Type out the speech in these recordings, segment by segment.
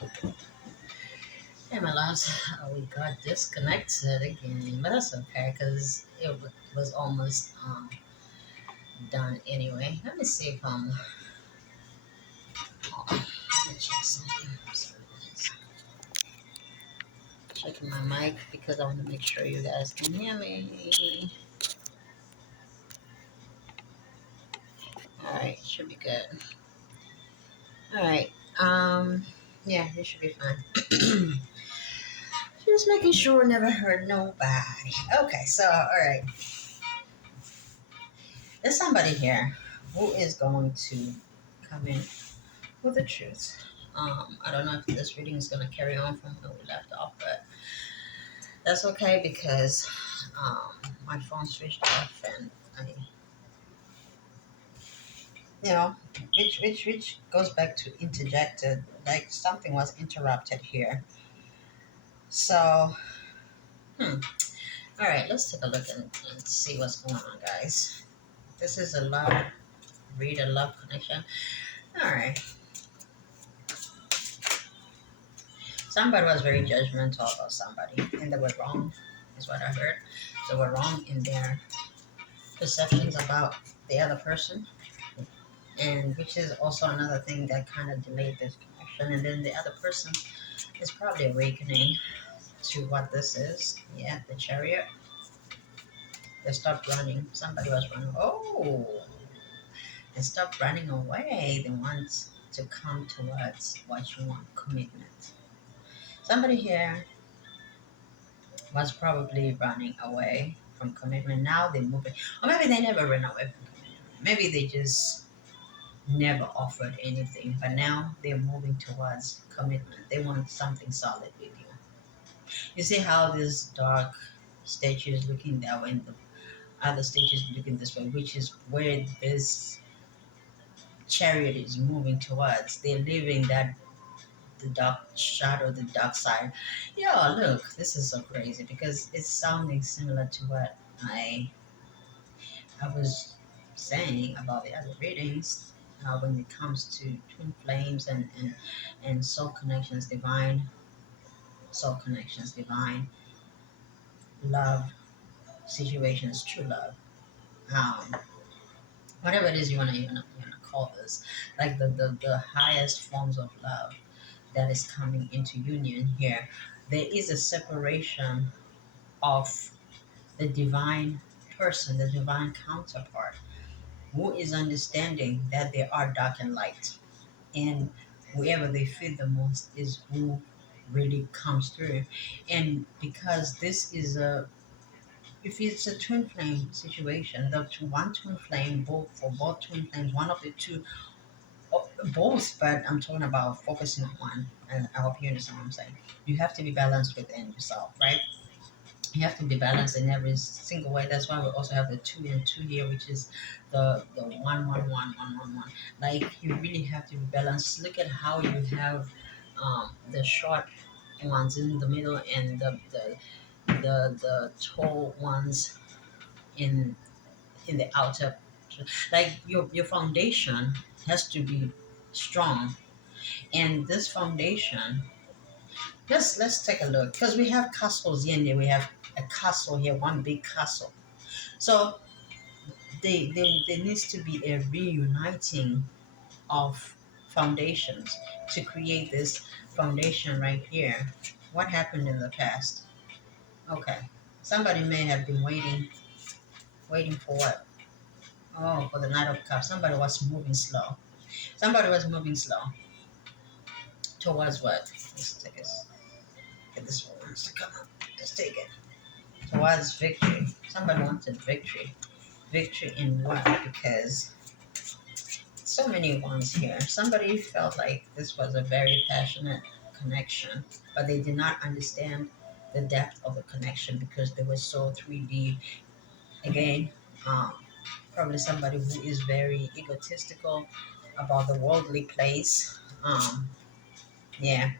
Hey, my loves, we got disconnected again, but that's okay because was almost done anyway. Let me see if hold on, let me check something. Sorry, guys. Checking my mic because I want to make sure you guys can hear me. All right, should be good. All right, yeah, it should be fine. Just making sure, never hurt nobody. Okay, so all right, there's somebody here who is going to come in with the truth. I don't know if this reading is going to carry on from where we left off, but that's okay because my phone switched off and I, you know, which goes back to interjected, like something was interrupted here. So, hmm. All right, let's take a look and see what's going on, guys. This is a love read, a love connection. All right, somebody was very judgmental about somebody, and they were wrong, is what I heard. They were wrong in their perceptions about the other person, and which is also another thing that kind of delayed this connection. And then the other person is probably awakening to what this is. Yeah, the chariot. They stopped running. Somebody was running. Oh, they stopped running away. They want to come towards what you want, commitment. Somebody here was probably running away from commitment. Now they're moving, or maybe they never ran away from commitment. Maybe they just never offered anything, but now they're moving towards commitment. They want something solid with you. You see how this dark statue is looking that way, and the other statue is looking this way, which is where this chariot is moving towards. They're leaving that the dark shadow, the dark side. Yeah, look, this is so crazy because it's sounding similar to what I was saying about the other readings, when it comes to twin flames and soul connections, divine love situations, true love, um, whatever it is you wanna call this, like the highest forms of love that is coming into union here. There is a separation of the divine person, the divine counterpart, who is understanding that there are dark and light, and whoever they feed the most is who really comes through. And because this is a if it's a twin flame situation, one twin flame, both for both twin flames, one of the two, both, but I'm talking about focusing on one, and I hope you understand what I'm saying. You have to be balanced within yourself, right? You have to be balanced in every single way. That's why we also have the two and two here, which is the one. Like you really have to be balanced. Look at how you have the short ones in the middle and the tall ones in the outer. Like your foundation has to be strong, and this foundation. Let's take a look because we have castles here and there. We have a castle here, one big castle. So there needs to be a reuniting of foundations to create this foundation right here. What happened in the past? Okay, somebody may have been waiting for what? Oh, for the Knight of Cups. Somebody was moving slow. Somebody was moving slow towards what? Let's take this. Get this one wants to come up. Let's take it towards victory. Somebody wanted victory. Victory in what? Because so many ones here. Somebody felt like this was a very passionate connection, but they did not understand the depth of the connection because they were so 3D. Again, um, probably somebody who is very egotistical about the worldly place. Yeah,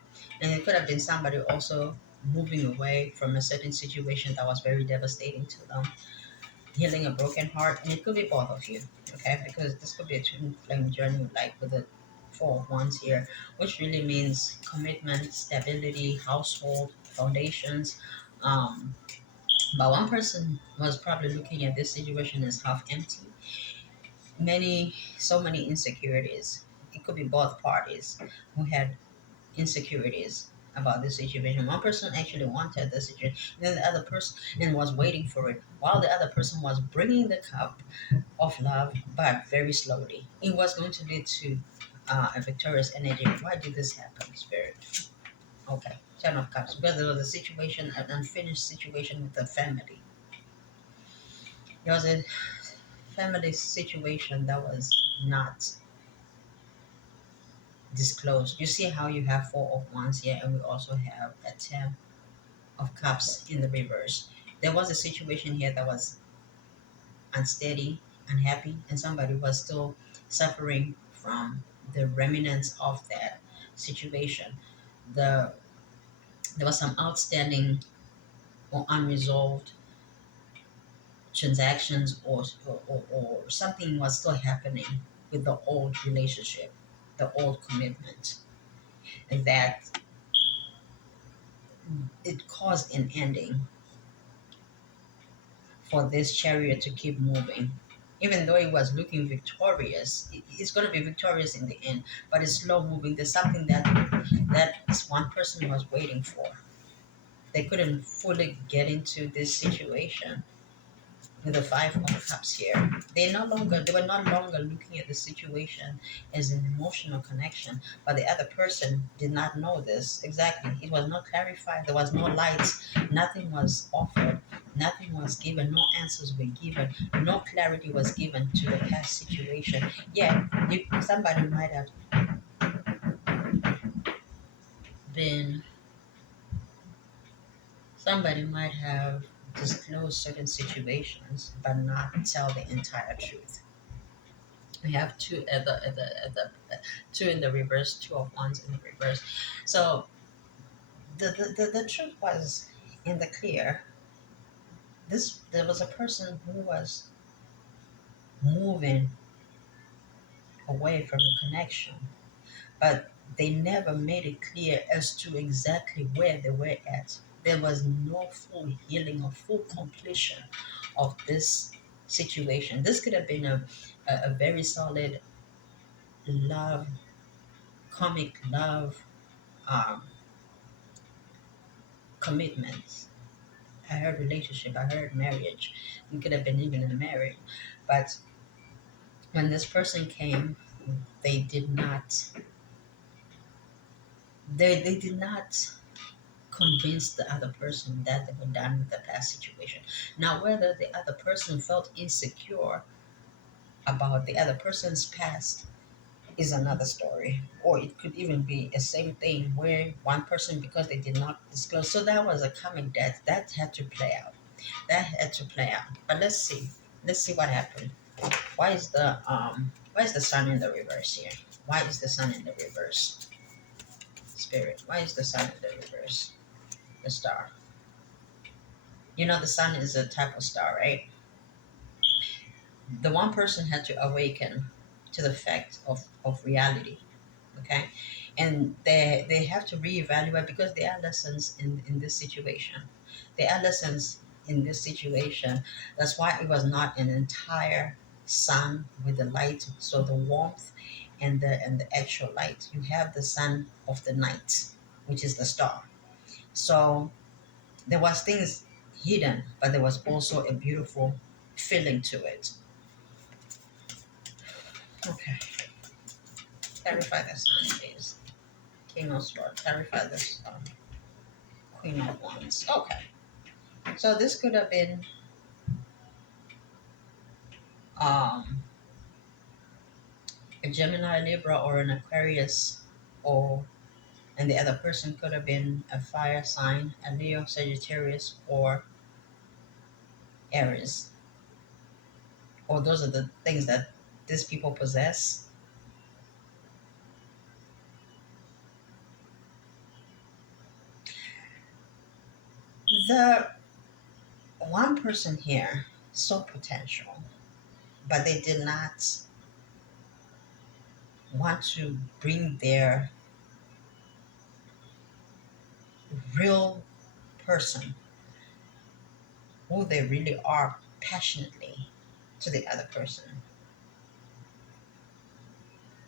and it could have been somebody also moving away from a certain situation that was very devastating to them, healing a broken heart, and it could be both of you, okay? Because this could be a twin flame journey, like with a Four of Wands here, which really means commitment, stability, household, foundations. Um, but one person was probably looking at this situation as half empty. So many insecurities. It could be both parties who had insecurities about this situation. One person actually wanted the situation, and then the other person and was waiting for it, while the other person was bringing the cup of love, but very slowly. It was going to lead to a victorious energy. Why did this happen, Spirit? Okay, Ten of Cups. Because there was a situation, an unfinished situation with the family. There was a family situation that was not disclosed. You see how you have Four of Wands here, and we also have a Ten of Cups in the reverse. There was a situation here that was unsteady, unhappy, and somebody was still suffering from the remnants of that situation. The There was some outstanding or unresolved transactions, or something was still happening with the old relationship, the old commitment, and that it caused an ending for this chariot to keep moving. Even though it was looking victorious, it's going to be victorious in the end, but it's slow moving. There's something that this one person was waiting for. They couldn't fully get into this situation with the Five of Cups here. They were no longer looking at the situation as an emotional connection, but the other person did not know this exactly. It was not clarified. There was no lights. Nothing was offered. Nothing was given. No answers were given. No clarity was given to the past situation. Yeah, somebody might have been. Somebody might have disclosed certain situations, but not tell the entire truth. We have two two in the reverse, Two of Wands in the reverse. So the truth was in the clear. There was a person who was moving away from the connection, but they never made it clear as to exactly where they were at. There was no full healing or full completion of this situation. This could have been a very solid love, comic love, um, commitment. I heard relationship, I heard marriage. We could have been even in a marriage. But when this person came, they did not they did not convince the other person that they were done with the past situation. Now whether the other person felt insecure about the other person's past is another story. Or it could even be a same thing where one person, because they did not disclose. So that was a coming death. That had to play out. That had to play out. But let's see. Let's see what happened. Why is the sun in the reverse here? Why is the sun in the reverse? Spirit, why is the sun in the reverse? The star. You know the sun is a type of star, right? The one person had to awaken to the fact of reality. Okay. And they have to reevaluate because there are lessons in this situation. There are lessons in this situation. That's why it was not an entire sun with the light, so the warmth and the actual light. You have the sun of the night, which is the star. So there was things hidden, but there was also a beautiful feeling to it. Okay. Clarify the sun, please. King of Swords. Clarify the sun. Queen of Wands. Okay. So this could have been um, a Gemini, Libra, or an Aquarius, or and the other person could have been a fire sign, a Leo, Sagittarius, or Aries. Or those are the things that these people possess. The one person here saw potential, but they did not want to bring their real person, who they really are passionately, to the other person.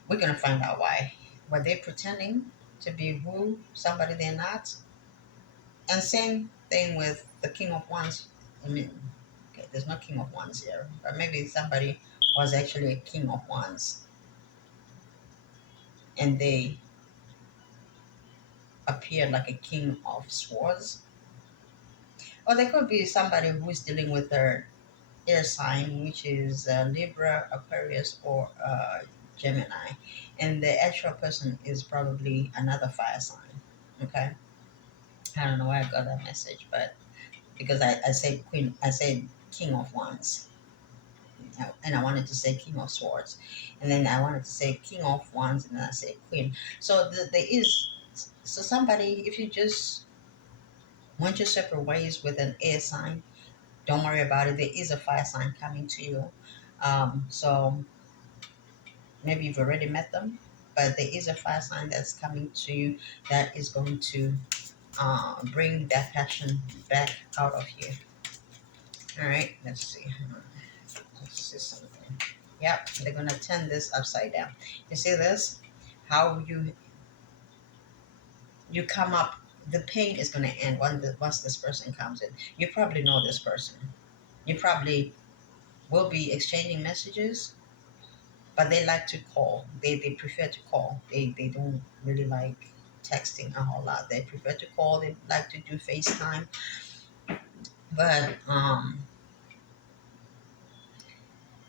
We're gonna find out why. Were they pretending to be who somebody they're not? And same thing with the King of Wands. I mean, okay, there's no King of Wands here, but maybe somebody was actually a King of Wands and they appeared like a King of Swords. Or there could be somebody who's dealing with their air sign, which is Libra, Aquarius, or Gemini, and the actual person is probably another fire sign. Okay, I don't know why I got that message, but because I said Queen, I said King of Wands, and I wanted to say King of Swords, and then I wanted to say King of Wands, and then I said Queen. So there is somebody, if you just went your separate ways with an air sign, don't worry about it. There is a fire sign coming to you. So maybe you've already met them, but there is a fire sign that's coming to you that is going to bring that passion back out of you. All right, let's see. Let's see something. Yep, they're gonna turn this upside down. You see this? How you come up. The pain is gonna end once this person comes in. You probably know this person. You probably will be exchanging messages, but they like to call. They prefer to call. They don't really like texting a whole lot. They prefer to call. They like to do FaceTime. But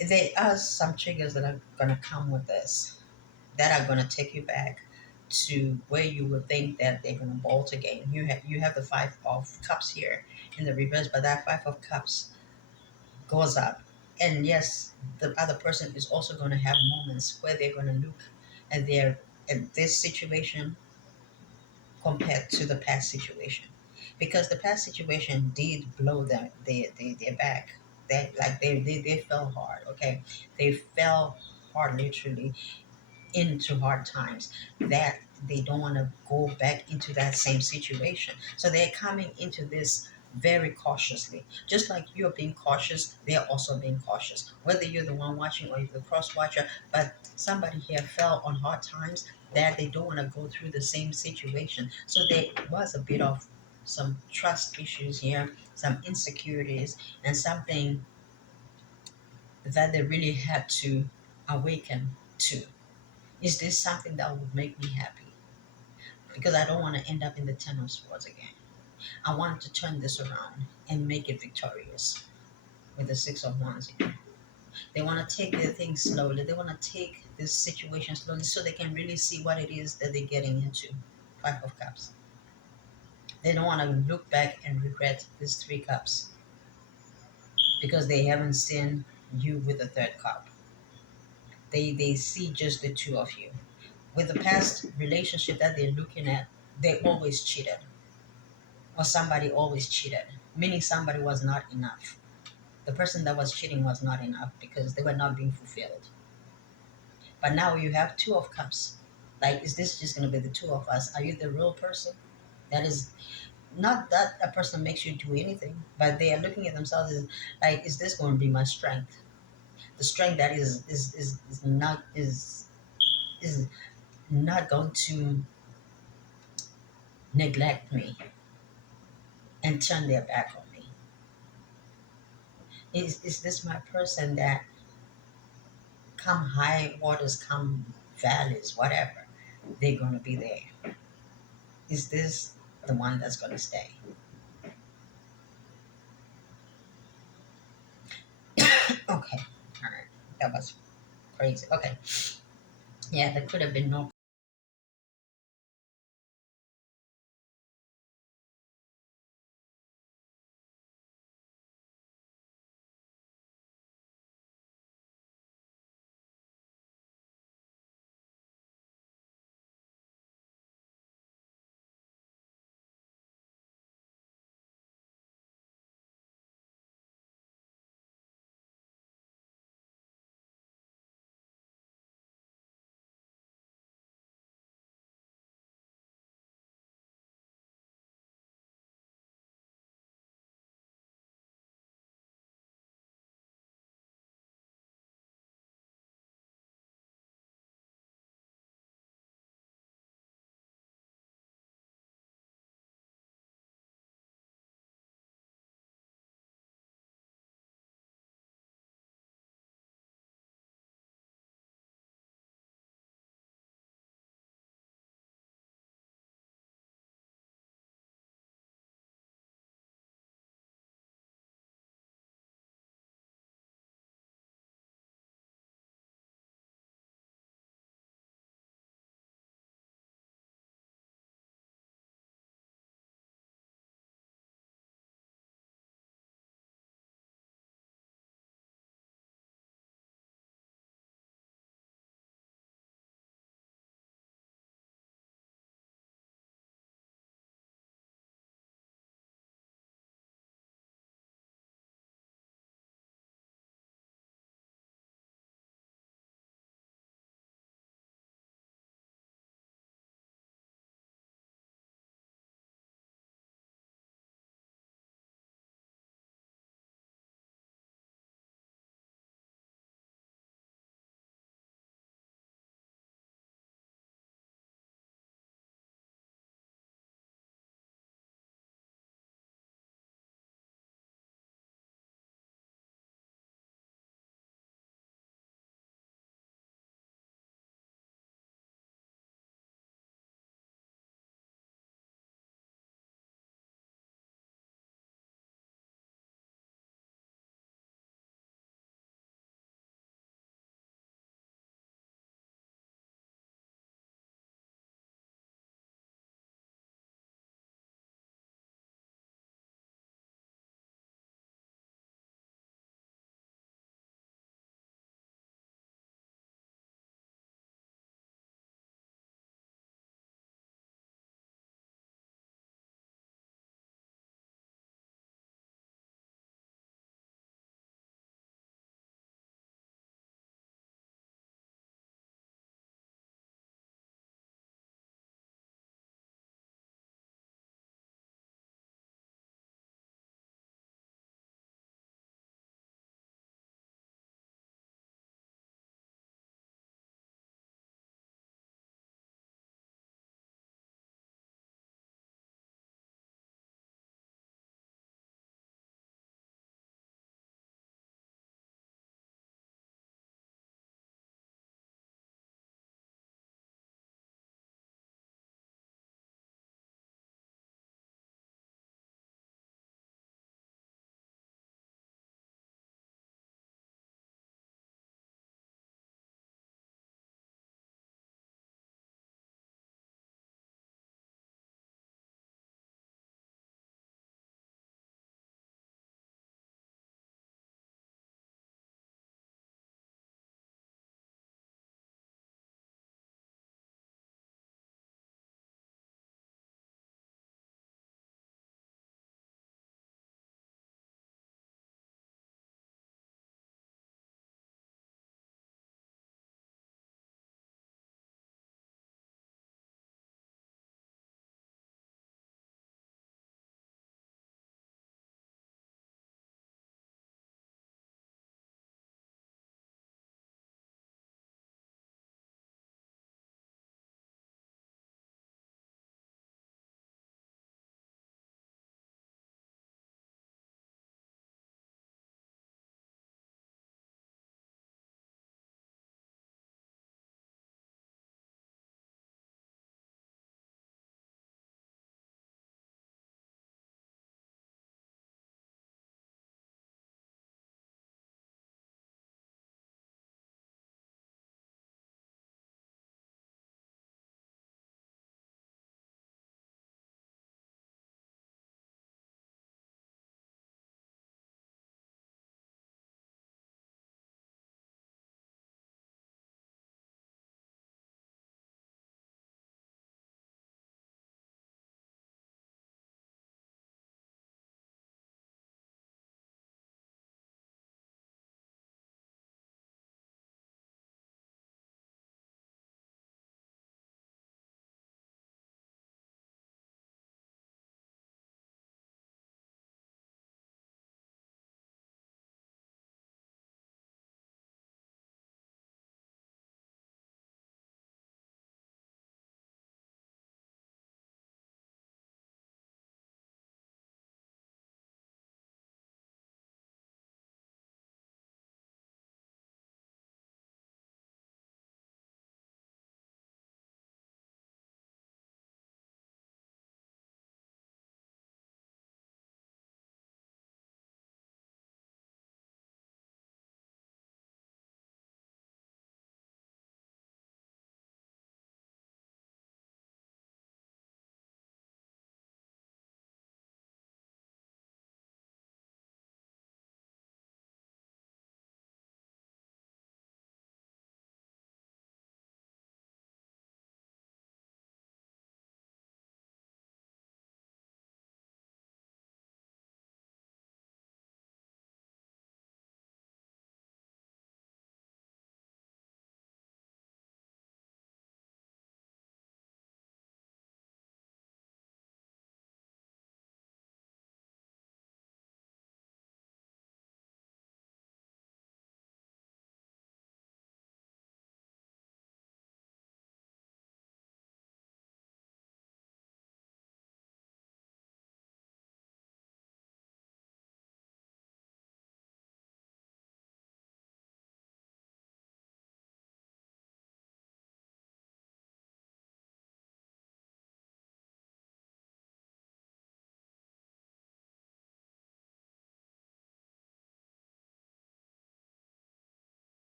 there are some triggers that are gonna come with this that are gonna take you back to where you would think that they're gonna bolt again. You have the Five of Cups here in the reverse, but that Five of Cups goes up. And yes, the other person is also going to have moments where they're going to look at their at this situation compared to the past situation, because the past situation did blow their back. They fell hard. Okay, they fell hard, literally, into hard times, that they don't want to go back into that same situation. So they're coming into this very cautiously. Just like you're being cautious, they're also being cautious. Whether you're the one watching or you're the cross watcher, but somebody here fell on hard times that they don't want to go through the same situation. So there was a bit of some trust issues here, some insecurities, and something that they really had to awaken to. Is this something that would make me happy? Because I don't want to end up in the Ten of Swords again. I want to turn this around and make it victorious with the Six of Wands again. They want to take their things slowly. They want to take this situation slowly so they can really see what it is that they're getting into. Five of Cups. They don't want to look back and regret these three cups because they haven't seen you with the third cup. They see just the two of you. With the past relationship that they're looking at, they always cheated, or somebody always cheated, meaning somebody was not enough. The person that was cheating was not enough because they were not being fulfilled. But now you have Two of Cups. Like, is this just going to be the two of us? Are you the real person? That is not that a person makes you do anything, but they are looking at themselves as like, is this going to be my strength? The strength that is not going to neglect me and turn their back on me. Is this my person that come high waters, come valleys, whatever, they're going to be there? Is this the one that's going to stay? Okay, all right, that was crazy. Okay, yeah, there could have been no